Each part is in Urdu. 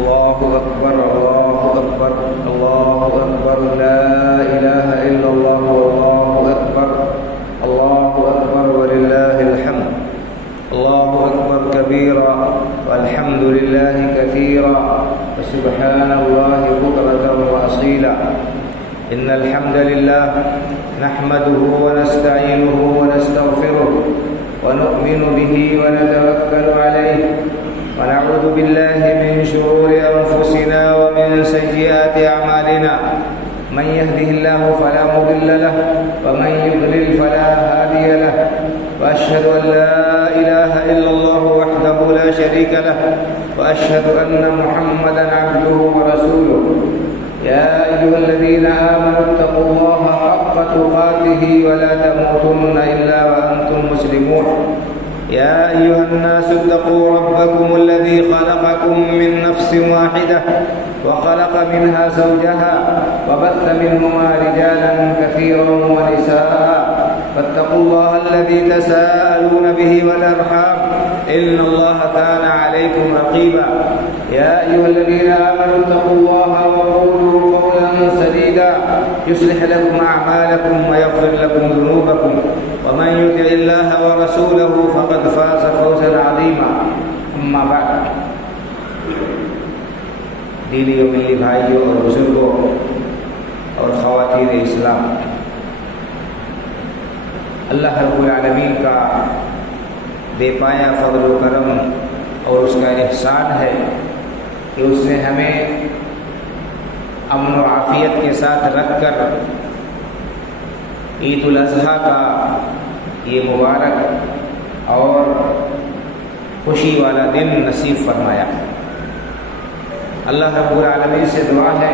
الله أكبر الله أكبر الله أكبر لا إله إلا الله والله أكبر الله أكبر ولله الحمد الله أكبر كبيرا والحمد لله كثيرا وسبحان الله بكرة وأصيلا إن الحمد لله نحمده ونستعينه ونستغفره ونؤمن به ونتوكل عليه ونعوذ بالله من شرور أنفسنا ومن سيئات أعمالنا من يهده الله فلا مضل له ومن يضلل فلا هادي له وأشهد أن لا إله إلا الله وحده لا شريك له وأشهد أن محمدا عبده ورسوله يا أيها الذين آمنوا اتقوا الله حق تقاته ولا تموتن إلا وأنتم مسلمون يا أيها الناس اتقوا ربكم الذي خلقكم من نفس واحدة وخلق منها زوجها وبث منهما رجالا كثيرا ونساء فاتقوا الله الذي تساءلون به والأرحام إن الله كان عليكم رقيبا يا أيها الذين آمنوا اتقوا الله وقولوا قولا سديدا يصلح لكم أعمالكم ويغفر لكم ذنوبكم ومن يطع الله ورسوله فقد فاز فوزا عظيما أما بعد دینی و ملی بھائیوں اور بزرگوں اور خواتین اسلام، اللہ رب العالمین کا بے پایا فضل و کرم اور اس کا احسان ہے کہ اس نے ہمیں امن و عافیت کے ساتھ رکھ کر عید الاضحیٰ کا یہ مبارک اور خوشی والا دن نصیب فرمایا۔ اللہ رب العالمین سے دعا ہے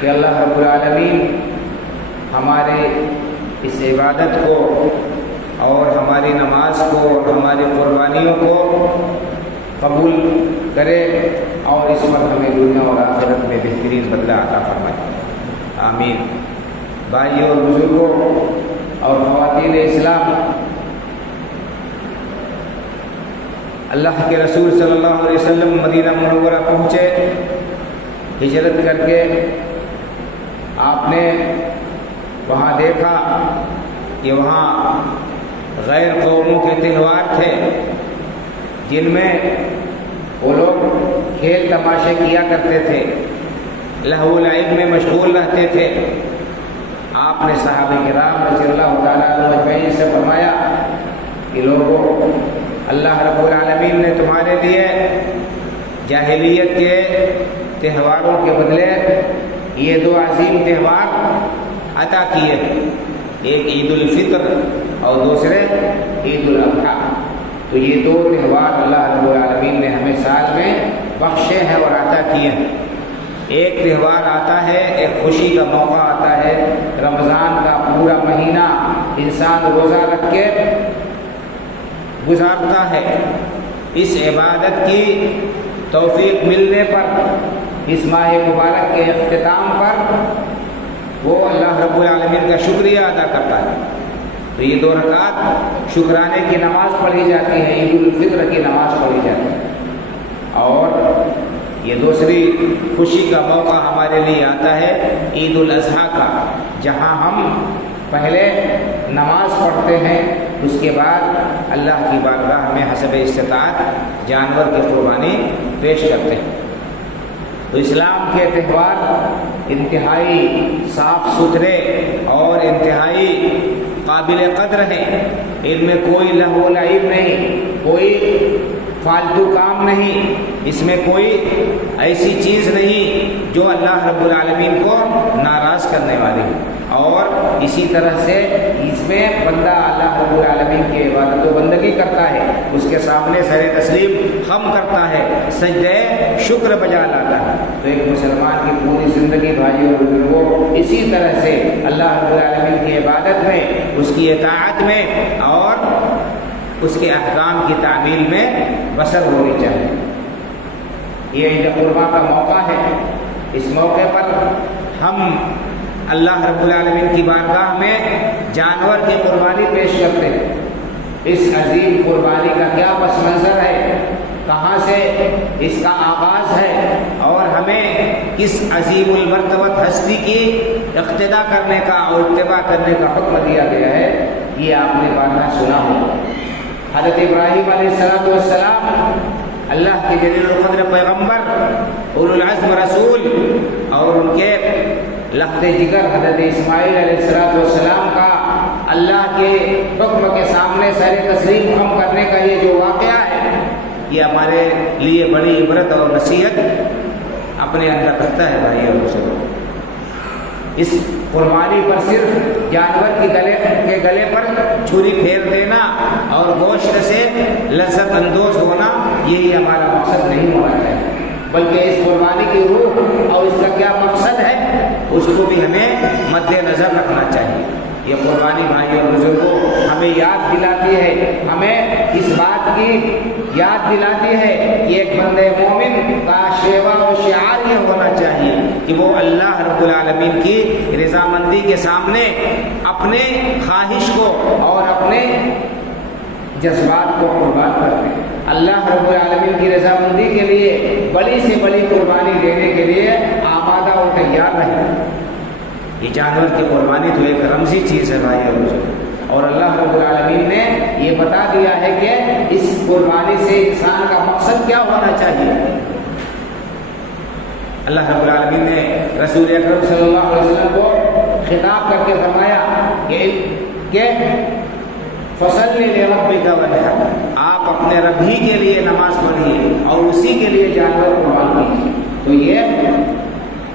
کہ اللہ رب العالمین ہمارے اس عبادت کو اور ہماری نماز کو اور ہماری قربانیوں کو قبول کرے اور اس پر ہمیں دنیا اور آخرت میں بہترین بدلہ عطا فرمائے، آمین۔ بھائیوں اور بزرگوں اور خواتین اسلام، اللہ کے رسول صلی اللہ علیہ وسلم مدینہ منورہ پہنچے ہجرت کر کے۔ آپ نے وہاں دیکھا کہ وہاں غیر قوموں کے تہوار تھے جن میں وہ لوگ کھیل تماشے کیا کرتے تھے، لہو و لعب میں مشغول رہتے تھے۔ آپ نے صحابہ کرام رضی اللہ تعالیٰ عنہ اجمعین سے فرمایا کہ لوگوں، اللہ رب العالمین نے تمہارے لیے جاہلیت کے تہواروں کے بدلے یہ دو عظیم تہوار عطا کیے، ایک عید الفطر اور دوسرے عید الاضحیٰ۔ تو یہ دو تہوار اللہ رب العالمین نے ہمیں سال میں بخشے ہیں اور عطا کیے ہیں۔ ایک تہوار آتا ہے، ایک خوشی کا موقع آتا ہے، رمضان کا پورا مہینہ انسان روزہ رکھ کے گزارتا ہے۔ اس عبادت کی توفیق ملنے پر، اس ماہ مبارک کے اختتام پر وہ اللہ رب العالمین کا شکریہ ادا کرتا ہے۔ تو یہ 2 رکعت شکرانے کی نماز پڑھی جاتی ہے، عید الفطر کی نماز پڑھی جاتی ہے، اور یہ دوسری خوشی کا موقع ہمارے لیے آتا ہے عید الاضحیٰ کا، جہاں ہم پہلے نماز پڑھتے ہیں، اس کے بعد اللہ کی بارگاہ میں حسب استطاعت جانور کی قربانی پیش کرتے ہیں۔ تو اسلام کے تہوار انتہائی صاف ستھرے اور انتہائی قابل قدر ہیں، ان میں کوئی لہو و لعب نہیں، کوئی فالتو کام نہیں، اس میں کوئی ایسی چیز نہیں جو اللہ رب العالمین کو ناراض کرنے والی ہے۔ اور اسی طرح سے اس میں بندہ اللہ رب العالمین کی عبادت و بندگی کرتا ہے، اس کے سامنے سر تسلیم خم کرتا ہے، سجدہ شکر بجا لاتا ہے۔ تو ایک مسلمان کی پوری زندگی بھائیوں اور بزرگوں اسی طرح سے اللہ رب العالمین کی عبادت میں، اس کی اطاعت میں اور اس کے احکام کی تعمیل میں بسر ہونی چاہیے۔ یہ عید قربان کا موقع ہے، اس موقع پر ہم اللہ رب العالمین کی بارگاہ میں جانور کی قربانی پیش کرتے ہیں۔ اس عظیم قربانی کا کیا پس منظر ہے کہاں سے اس کا آغاز ہے اور ہمیں کس عظیم المرتبت ہستی کی اقتدا کرنے کا اور اتباع کرنے کا حکم دیا گیا ہے، یہ آپ نے بارہا سنا ہو۔ حضرت ابراہیم علیہ السلام اللہ کے جلیل القدر پیغمبر، اولو العزم رسول، اور ان کے لخت جگر حضرت اسماعیل علیہ السلام کا اللہ کے حکم کے سامنے سر تسلیم خم کرنے کا یہ جو واقعہ ہے، یہ ہمارے لیے بڑی عبرت اور نصیحت اپنے اندر رکھتا ہے بھائی اور بزرگوں۔ اس قربانی پر صرف جانور کے گلے پر چھری پھیر دینا اور گوشت سے لذت اندوز ہونا، یہی ہمارا مقصد نہیں ہونا چاہیے، بلکہ اس قربانی کی روح اور اس کا کیا مقصد ہے اس کو بھی ہمیں مد نظر رکھنا چاہیے۔ یہ قربانی بھائی اور بزرگوں ہمیں یاد دلاتی ہے، ہمیں اس بات کی یاد دلاتی ہے کہ ایک بندے مومن کا شیوا و شعار یہ ہونا چاہیے کہ وہ اللہ رب العالمین کی رضامندی کے سامنے اپنے خواہش کو اور اپنے جذبات کو قربان کرتے ہیں۔ اللہ رب العالمین کی رضامندی کے لیے بڑی سے بڑی قربانی دینے کے لیے آمادہ اور تیار رہے۔ یہ جانور کی قربانی تو ایک رمزی چیز ہے بھائی اور بزرگ، اور اللہ رب العالمین نے یہ بتا دیا ہے کہ اس قربانی سے انسان کا مقصد کیا ہونا چاہیے۔ اللہ رب العالمین نے رسول اکرم صلی اللہ علیہ وسلم کو خطاب کر کے فرمایا کہ فصلی لربک وانحر، آپ اپنے رب ہی کے لیے نماز پڑھیے اور اسی کے لیے جانور قربان کیجیے۔ تو یہ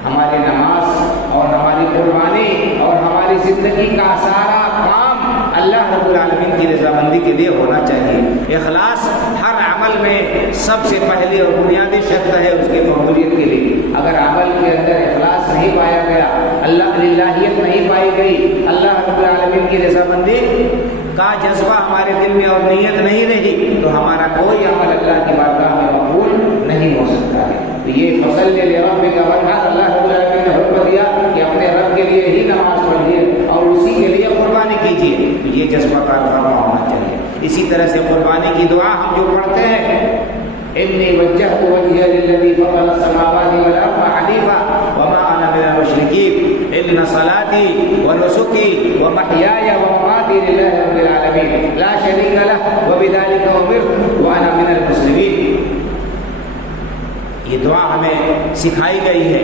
ہماری نماز اور ہماری قربانی اور ہماری زندگی کا سارا کام اللہ رب العالمین کی رضامندی کے لیے ہونا چاہیے۔ اخلاص ہر عمل میں سب سے پہلی اور بنیادی شرط ہے اس کی قبولیت کے لیے۔ اگر عمل کے اندر اخلاص نہیں پایا گیا، اللہ للہیت نہیں پائی گئی، اللہ رب العالمین کی رضامندی کا جذبہ ہمارے دل میں اور نیت نہیں رہی، تو ہمارا کوئی عمل اللہ کی بارگاہ میں مقبول نہیں ہو سکتا ہے۔ تو یہ فصل لربک وانحر، اللہ رب العالمین نے حکم دیا کہ اپنے رب کے لیے ہی نماز پڑھیے اور اسی کے لیے قربانی کیجیے، تو یہ جذبہ کار فرما ہونا چاہیے۔ اسی طرح سے قربانی کی دعا ہم جو پڑھتے ہیں، انی وجہت وجہی للذی فطر السماوات والارض حنیفا وما انا من المشرکین ان صلاتی ونسکی ومحیای ومماتی للہ رب العالمین لا شریک لہ وبذلک امرت وانا من المسلمین۔ یہ دعا ہمیں سکھائی گئی ہے،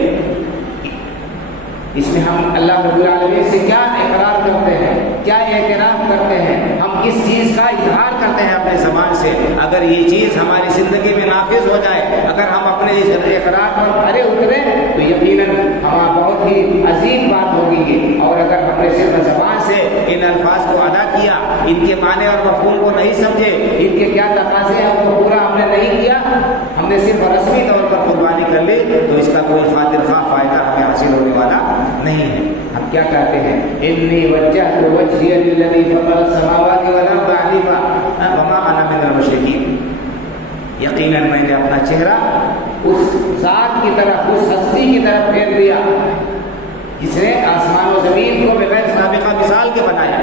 اس میں ہم اللہ رب العالمین سے کیا اقرار کرتے ہیں، کیا اعتراف کرتے ہیں، ہم کس چیز کا اظہار کرتے ہیں اپنے زبان سے۔ اگر یہ چیز ہماری زندگی میں نافذ ہو جائے، اگر ہم اپنے اس اقرار پر کھرے اترے، تو یقیناً ہمارا بہت ہی عظیم بات ہوگی یہ۔ اور اگر ہم نے صرف زبان سے ان الفاظ کو ادا کیا، ان کے معنی اور مفہوم کو نہیں سمجھے، ان کے کیا تقاضے ہیں ان کو پورا ہم نے نہیں کیا، ہم نے صرف رسمی طور پر قربانی کر لی، تو اس کا کوئی خاطر خواہ فائدہ ہمیں حاصل ہونے والا نہیں ہے۔ ہم کیا کہتے ہیں، انی وجہت وجہی للذی فطر السماوات والارض حنیفا وما انا من المشرکین، یقیناً میں نے اپنا چہرہ اس ذات کی طرف، اس ہستی کی طرف پھیر دیا جس نے آسمان و زمین کو بغیر سابقہ مثال کے بنایا۔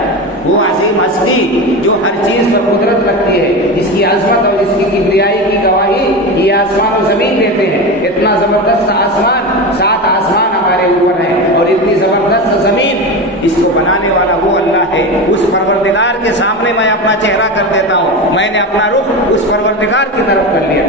وہ عظیم ہستی جو ہر چیز پر قدرت رکھتی ہے، جس کی عظمت اور جس کی کبریائی کی گواہی یہ آسمان و زمین دیتے ہیں۔ اتنا زبردست آسمان، 7 آسمان ہمارے اوپر ہیں، اور اتنی زبردست زمین، اس کو بنانے والا وہ اللہ ہے۔ اس پروردگار کے سامنے میں اپنا چہرہ کر دیتا ہوں، میں نے اپنا رخ اس پروردگار کی طرف کر لیا۔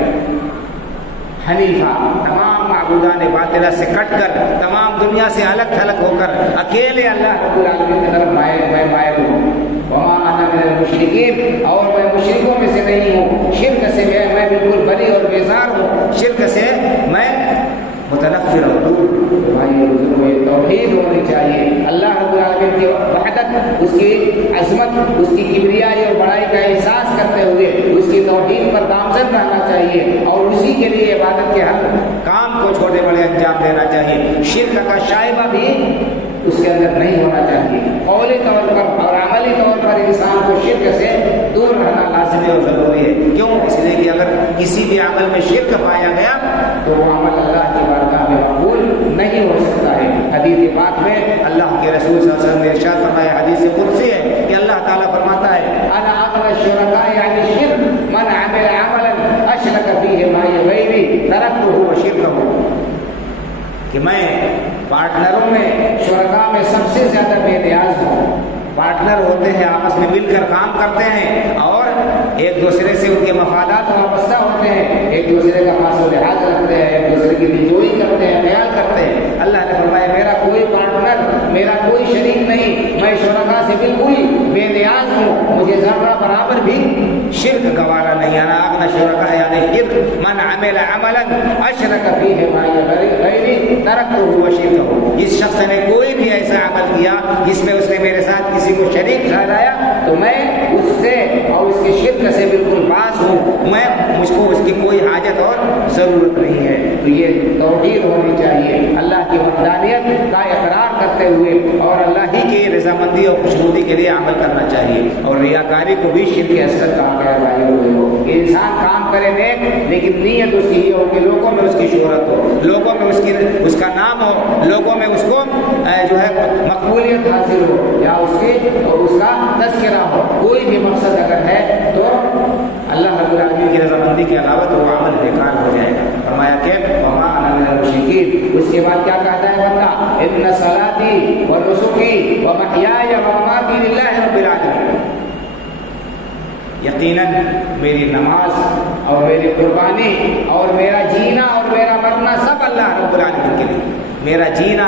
حنیفہ، تمام معبودان باطلہ سے کٹ کر، تمام دنیا سے الگ تھلگ ہو کر اکیلے اللہ رب العالمین کی طرف میں مائل ہوں۔ وما انا من المشرکین، اور میں مشرکوں میں سے نہیں ہوں، شرک سے میں بالکل بری اور بیزار ہوں، شرک سے میں متنفر اور دور۔ بھائی بزرگوں، یہ توحید ہونی چاہیے، اللہ رب العالمین کی وحدت، اس کی عظمت، اس کی کبریائی اور بڑائی کا احساس کرتے ہوئے اس کی توحید پر گامزن رہنا چاہیے، اور اسی کے لیے عبادت کے ہر کام کو چھوٹے بڑے انجام دینا چاہیے۔ شرک کا شائبہ بھی اس کے اندر نہیں ہونا چاہیے۔ قولی طور پر اور عملی طور پر انسان کو شرک سے دور رہنا لازمی اور ضروری ہے۔ کیوں؟ اس لیے کہ اگر کسی بھی عمل میں شرک پایا گیا تو وہ عمل اللہ کی بارگاہ میں مقبول نہیں ہو سکتا ہے۔ حدیث پاک میں اللہ کے رسول صلی اللہ علیہ وسلم نے ارشاد فرمایا، حدیث قدسی ہے کہ اللہ تعالیٰ فرماتا ہے، انا اغنى الشركاء عن الشرك من عمل عملا اشرك فيه کہ میں پارٹنروں میں شرکا میں سب سے زیادہ بے نیاز ہوں. پارٹنر ہوتے ہیں آپس میں مل کر کام کرتے ہیں اور ایک دوسرے سے ان کے مفادات وابستہ ہوتے ہیں, ایک دوسرے کا خاص و لحاظ رکھتے ہیں, ایک دوسرے کی دلجوئی کرتے ہیں, خیال کرتے ہیں. اللہ نے فرمایا میرا کوئی پارٹنر, میرا کوئی شریک نہیں, میں شرکا سے بالکل بے نیاز ہوں, مجھے ذرہ برابر بھی شرک گوارا نہیں. انا اغنى شرکا یعنی شرک من عمل عملا اشرک فیہ معی غیری ترکتہ وشرکہ. جس شخص نے کوئی بھی ایسا عمل کیا جس میں اس نے میرے ساتھ کسی کو شریک ٹھہرایا تو میں اس سے اور اس کے شرک سے بالکل باز ہوں, میں مجھ کو اس کی کوئی حاجت اور ضرورت نہیں ہے. تو یہ توحید ہونی چاہیے, اللہ کی وحدانیت کا اقرار کرتے ہوئے اور اللہ ہی کی رضامندی اور خوشنودی کے لیے عمل کرنا چاہیے. اور ریاکاری کو بھی شرک اصغر کہا گیا ہے. بھائیو کہ انسان کام کرے نیک لیکن نیت اس کی یہ ہو کہ لوگوں میں اس کی شہرت ہو, لوگوں میں اس کا نام ہو, لوگوں میں اس کو جو ہے مقبولیت حاصل ہو یا اس کا تذکرہ ہو. کوئی بھی مقصد اگر ہے تو اللہ رب العالمین کی رضامندی کے علاوہ تو وہ عمل بیکار ہو جائے گا. فرمایا کہ وما انا من المشرکین. اس کے بعد کیا کہتا ہے بندہ, ان صلاتی و نسکی و محیای و مماتی للہ رب العالمین. یقیناً میری نماز اور میری قربانی اور میرا جینا اور میرا مرنا سب اللہ رب العالمین کے لیے. میرا جینا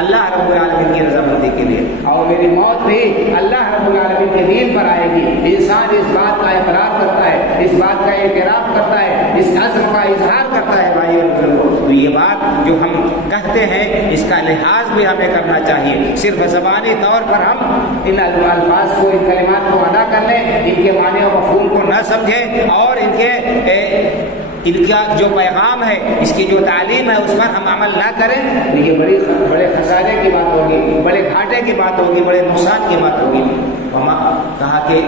اللہ رب العالمین کی رضامندی کے لیے اور میری موت بھی اللہ رب العالمین کے دین پر آئے گی. انسان اس بات کا اقرار کرتا ہے, اس بات کا اعتراف کرتا ہے, اس عزم کا اظہار کرتا ہے. بھائی اور بزرگوں, تو یہ بات جو ہم کہتے ہیں اس کا لحاظ بھی ہمیں کرنا چاہیے. صرف زبانی طور پر ہم ان الفاظ کو, ان کلمات کو ادا کر لیں, ان کے معنی و مفہوم کو نہ سمجھیں اور ان کا جو پیغام ہے, اس کی جو تعلیم ہے اس پر ہم عمل نہ کریں تو یہ بڑے خسارے کی بات ہوگی, بڑے گھاٹے کی بات ہوگی, بڑے نقصان کی بات ہوگی. کہا کہ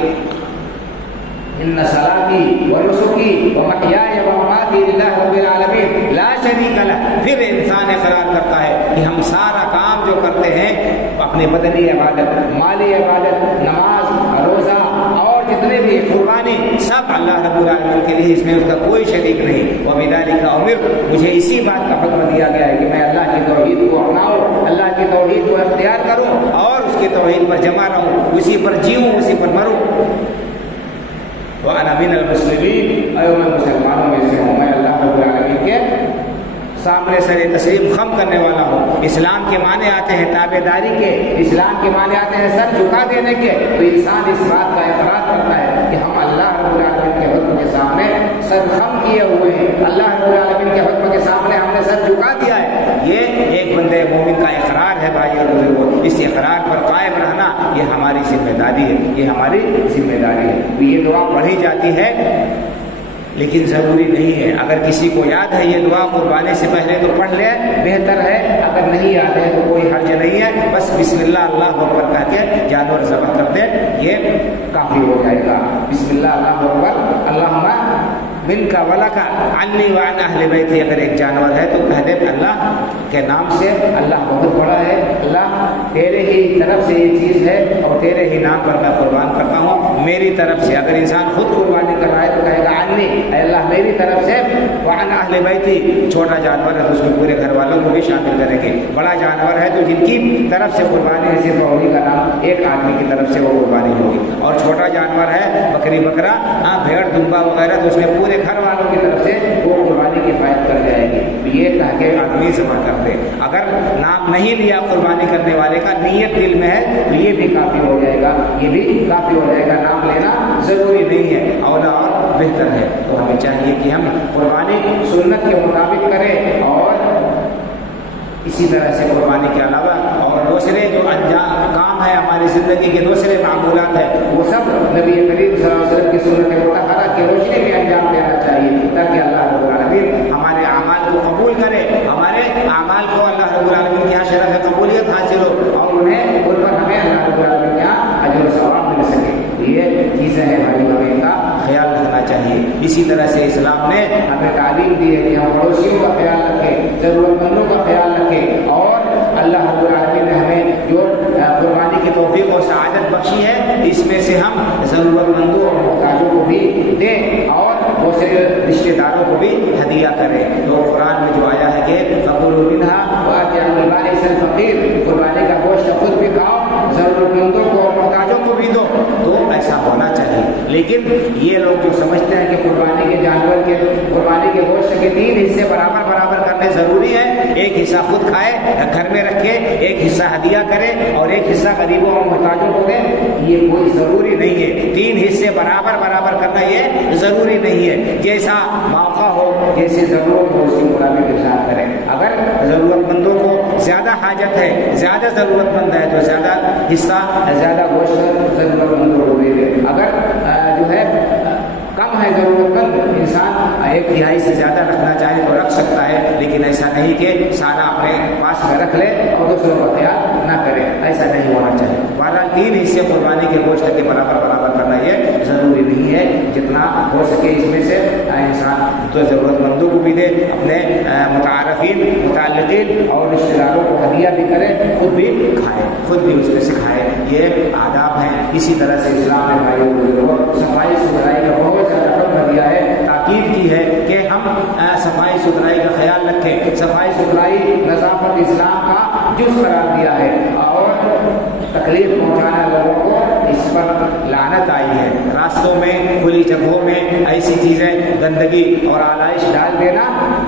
ان صلاتی و نسکی و محیای و مماتی للہ رب العالمین لا شریک لہ. پھر انسان اقرار کرتا ہے کہ ہم سارا کام جو کرتے ہیں اپنی بدنی عبادت, مالی عبادت, نماز, روزہ اور جتنے بھی قربانی سب اللہ رب العالمین کے لیے, اس میں اس کا کوئی شریک نہیں. وبذالک امرت, مجھے اسی بات کا حکم دیا گیا ہے کہ میں اللہ کی توحید کو اپناؤں, اللہ کی توحید کو اختیار کروں اور اس کی توحید پر جمع رہوں, اسی پر جیوں, اسی پر مروں. وَأَنَا مِنَ الْمُسْلِمِينَ, اور میں مسلمانوں میں سے ہوں, میں اللہ رب العالمین کے سامنے سر تسلیم خم کرنے والا ہوں. اسلام کے معنی آتے ہیں تابع داری کے, اسلام کے معنی آتے ہیں سر جھکا دینے کے. تو انسان اس بات کا اقرار کرتا ہے کہ ہم اللہ رب العالمین کے حکم کے سامنے سر خم کیے ہوئے ہیں, اللہ رب العالمین کے حکم کے سامنے ہم نے سر جھکا دیا ہے. یہ ایک بندے مومن کا اقرار ہے. بھائی اور بزرگوں, اس اقرار پر قائم رہنا یہ ہماری ذمہ داری ہے, یہ ہماری ذمہ داری ہے. تو یہ دعا پڑھی جاتی ہے لیکن ضروری نہیں ہے. اگر کسی کو یاد ہے یہ دعا قربانی سے پہلے تو پڑھ لے, بہتر ہے. اگر نہیں یاد ہے تو کوئی حرج نہیں ہے, بس بسم اللہ اللہ اکبر کہہ کے جانور ذبح کر دے, یہ کافی ہو جائے گا. بسم اللہ اللہ اکبر, اللہم منک ولک عنی وعن اہل بیتی. اگر ایک جانور ہے تو کہہ دے اللہ کے نام سے, اللہ بہت بڑا ہے, اللہ تیرے ہی طرف سے یہ چیز ہے اور تیرے ہی نام پر میں قربان کرتا ہوں, میری طرف سے. اگر انسان خود قربانی کر رہا ہے تو کہے گا عنی, اے اللہ میری طرف سے. وعن اہل بیتی, چھوٹا جانور ہے تو اس میں پورے گھر والوں کو بھی شامل کریں گے. بڑا جانور ہے تو جن کی طرف سے قربانی ہے, صرف اولی کا نام ایک آدمی کی طرف سے وہ قربانی ہوگی. اور چھوٹا جانور ہے بکری بکرا, بھیڑ دمبا وغیرہ, تو اس میں پورے گھر والوں کی طرف سے وہ قربانی کفایت کر جائے گی. یہ کہہ کے آدمی ذبح کر دے. اگر نام نہیں لیا قربانی کرنے والے کا, نیت دل میں ہے تو یہ بھی کافی ہو جائے گا, یہ بھی کافی ہو جائے گا. نام لینا ضروری نہیں ہے, اولا اور بہتر ہے. تو ہمیں چاہیے کہ ہم قربانی سنت کے مطابق کریں اور اسی طرح سے قربانی کے علاوہ اور دوسرے جو انجام کام ہے ہماری زندگی کے دوسرے معمولات ہیں وہ سب نبی کریم صلی اللہ علیہ وسلم کی سنت مطہرہ کی روشنی میں انجام دینا چاہیے, تاکہ اللہ رب العالمین ہمارے اعمال کو قبول کرے, ہمارے اعمال کو اللہ رب العالمین کے یہاں شرف قبولیت حاصل ہو اور ان پر ہمیں اللہ رب العالمین کے یہاں اجر و ثواب مل سکے. یہ چیزیں ہیں بھائی, ہمیں کا خیال رکھنا چاہیے. اسی طرح سے اسلام نے ہمیں تعلیم دی ہے کہ ہم پڑوسیوں کا خیال رکھیں, ضرورت مندوں کا خیال رکھیں, اور اللہ رب العالمین نے ہمیں جو قربانی کی توفیق اور سعادت بخشی ہے اس میں سے ہم ضرورت مندوں اور محتاجوں کو بھی دیں اور دوسرے رشتے داروں کو بھی ہدیہ کریں. تو قرآن میں جو آیا ہے کہ فَكُلُوا مِنْهَا الفقیر، قربانی کا گوشت خود بھی کھاؤ، ضرورت مندوں کو اور محتاجوں کو بھی دو، تو ایسا ہونا چاہیے۔ لیکن یہ لوگ جو سمجھتے ہیں کہ قربانی کے جانور کے قربانی کے گوشت کے 3 حصے برابر برابر کرنے ضروری ہے، ایک حصہ خود کھائے گھر میں رکھے، ایک حصہ ہدیہ کرے اور ایک حصہ غریبوں اور محتاجوں کو دے، یہ کوئی ضروری نہیں ہے۔ 3 حصے برابر برابر کرنا یہ ضروری نہیں ہے۔ جیسا موقع ہو، جیسی ضرورت ہو، اس کے مطابق ارشاد کریں۔ اگر ضرورت مندوں کو زیادہ حاجت ہے، زیادہ ضرورت مند ہے، تو زیادہ حصہ زیادہ گوشت ضرورت مندوں کو دے دے۔ اگر جو ہے کم ہے ضرورت مند انسان 1/3 سے زیادہ رکھنا چاہے تو رکھ سکتا ہے، لیکن ایسا نہیں کہ سارا اپنے پاس میں رکھ لے اور دوسروں کا خیال نہ کرے، ایسا نہیں ہونا چاہیے۔ بہرحال 3 حصے قربانی کے گوشت کے برابر برابر کرنا یہ ضروری نہیں ہے، جتنا ہو سکے اس میں سے انسان تو ضرورت مندوں کو بھی دے، اپنے متعارفین متعلقین اور رشتے داروں کو ہدیہ بھی کرے، خود بھی کھائے، خود بھی اس میں سے کھائے، یہ آداب ہیں۔ اسی طرح سے اسلام نے بھائیوں کو صفائی ستھرائی کا بہت زیادہ حکم دیا ہے، تاکید کی ہے کہ ہم صفائی ستھرائی کا خیال رکھیں۔ صفائی ستھرائی نظافت اسلام کا جز قرار دیا ہے، اور تکلیف پہنچانا لوگوں کو اس پر لعنت آئی ہے۔ راستوں میں، کھلی جگہوں میں ایسی چیزیں گندگی اور آلائش ڈال دینا،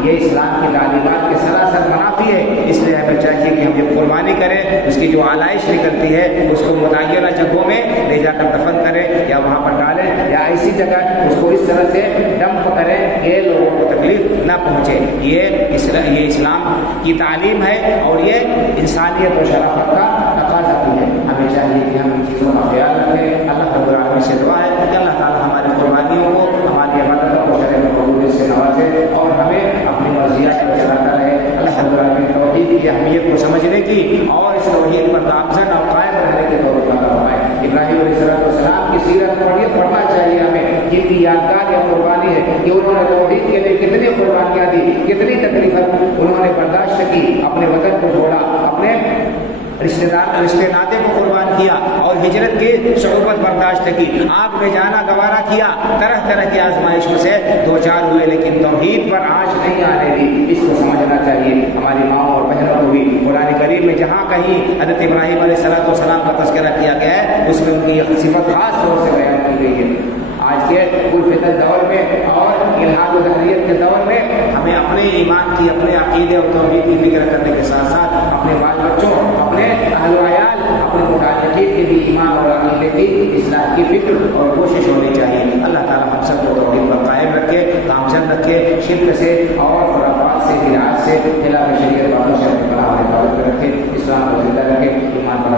یہ اسلام کی تعلیمات کے سراسر منافی ہے۔ اس لیے ہمیں چاہیے کہ ہم جب قربانی کریں، اس کی جو آلائش نکلتی ہے اس کو متعینہ جگہوں میں لے جا کر دفن کریں، یا وہاں پر ڈالیں، یا ایسی جگہ اس کو اس طرح سے ڈمپ کریں کہ لوگوں کو تکلیف نہ پہنچے۔ یہ اسلام کی تعلیم ہے، اور یہ انسانیت و شرافت کا تقاضا بھی ہے۔ ہمیں چاہیے کہ ہم ان چیزوں کا خیال رکھیں۔ اللہ رب العالمین سے دعا ہے کہ اللہ تعالیٰ ہماری قربانیوں کو، ہماری عبادتوں کو شرع و قبول سے نوازے، اور ہمیں اپنی مرضیات پر چلاتا رہے۔ اللہ رب العالمین توحید کی اہمیت کو سمجھنے کی اور اس توحید پر گامزن اور قائم رہنے کے توفیق عطا فرمائے۔ ابراہیم علیہ السلام کی سیرت پڑھنا چاہیے ہمیں، جن کی یادگار یہ قربانی ہے کہ انہوں نے توحید کے لیے کتنی قربانیاں دی، کتنی تکلیفیں انہوں نے برداشت کی، اپنے وطن کو چھوڑا، اپنے رشتے ناطے کو قربان کیا، اور ہجرت کی صعوبت برداشت کی، آگ میں جانا گوارا کیا، طرح طرح کی آزمائشوں سے دوچار ہوئے، لیکن توحید پر آنچ نہیں آنے دی۔ اس کو سمجھنا چاہیے ہماری ماں اور بہنوں کو بھی۔ قرآن کریم میں جہاں کہیں حضرت ابراہیم علیہ السلام کا تذکرہ کیا گیا ہے، اس میں ان کی یہ صفت خاص طور سے بیان کی گئی ہے۔ آج کے الفتن دور میں اور الحاد و تحریت کے دور میں ہمیں اپنے ایمان کی، اپنے عقیدے اور توحید کی فکر کرنے کے ساتھ ساتھ اپنے بال بچوں، اپنے اہل و عیال، اپنے متعلقین کے بھی ایمان اور عقیدے کی اصلاح کی فکر اور کوشش ہونی چاہیے۔ اللہ تعالیٰ ہم سب کو توحید پر قائم رکھے، گامزن رکھے، شرک سے اور خرافات سے، بدعات سے، خلاف شریعت باتوں سے اپنے پناہ اور حفاظت رکھے، اسلام کو زندہ رکھے، ایمان پر